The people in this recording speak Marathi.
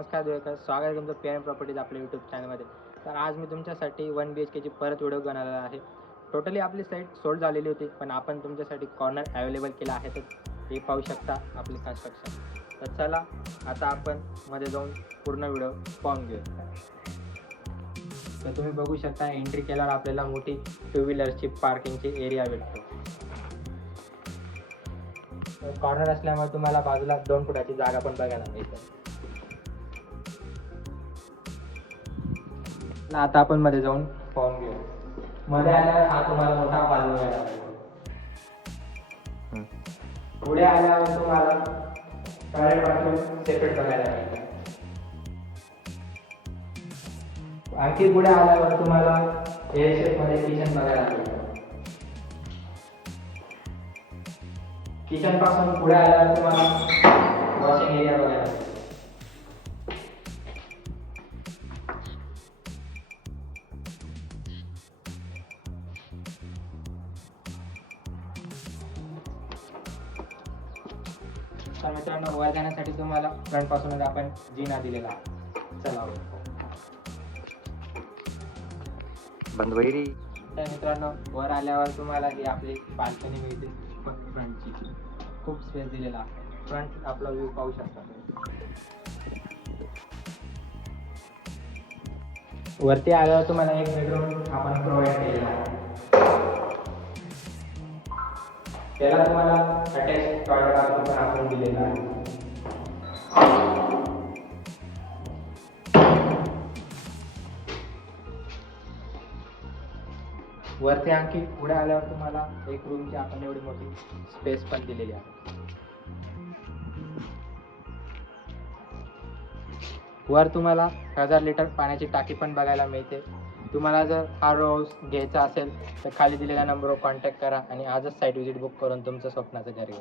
नमस्कार देवकर, स्वागत आहे तुमचं PM प्रॉपर्टीज आपल्या यूट्यूब चॅनलमध्ये. तर आज मी तुमच्यासाठी 1 BHKची परत व्हिडिओ बनवलेला आहे. टोटली आपली साईट सोल्ड झालेली होती, पण आपण तुमच्यासाठी कॉर्नर अवेलेबल केला आहे. तर हे पाहू शकता आपले कन्स्ट्रक्शन. तर चला आता आपण मध्ये जाऊन पूर्ण व्हिडिओ पाहून घेऊया. तर तुम्ही बघू शकता एंट्री केल्यावर आपल्याला मोठी 2 व्हीलरची पार्किंगची एरिया भेटतो. कॉर्नर असल्यामुळे तुम्हाला बाजूला 2 फुटाची जागा पण बघायला मिळते. आता आपण मध्ये जाऊन पाहून घेऊ. मध्ये आल्यावर हा तुम्हाला मोठा हॉल मिळाला. पुढे आल्यावर तुम्हाला टॉयलेट बाथरूम सेपरेट बघायला मिळतं. आणखी पुढे आल्यावर तुम्हाला एल शेप मध्ये किचन बघायला मिळतं. किचन पासून पुढे आल्यावर तुम्हाला वॉशिंग एरिया बघायला मिळतो. तर मित्रांनो, वर जाण्यासाठी तुम्हाला फ्रंट पासूनच आपण जिना दिलेला आहे. चला बंदवैरी. तर मित्रांनो, वर आल्यावर तुम्हाला ही आपली बाल्कनी मिळते. फ्रंटची खूप स्पेस दिलेला आहे. फ्रंट आपला व्ह्यू पाहू शकता. वरती आल्यावर तुम्हाला एक बेडरूम आपण प्रोव्हाइड केलेला आहे. त्याला तुम्हाला अटॅच टॉयलेट बाथरूम पण आपण दिलेला आहे. वरती आणखी पुढे आल्यावर तुम्हाला एक रूमची आपण एवढी मोठी स्पेस पण दिलेली आहे. वर तुम्हाला 1000 लिटर पाण्याची टाकी पण बघायला मिळते. तुम्हाला जर हा हाऊस घ्यायचा असेल तर खाली दिलेल्या नंबरवर कॉन्टॅक्ट करा आणि आजच साईट व्हिजिट बुक करून तुमचं स्वप्नाचं घर घ्या.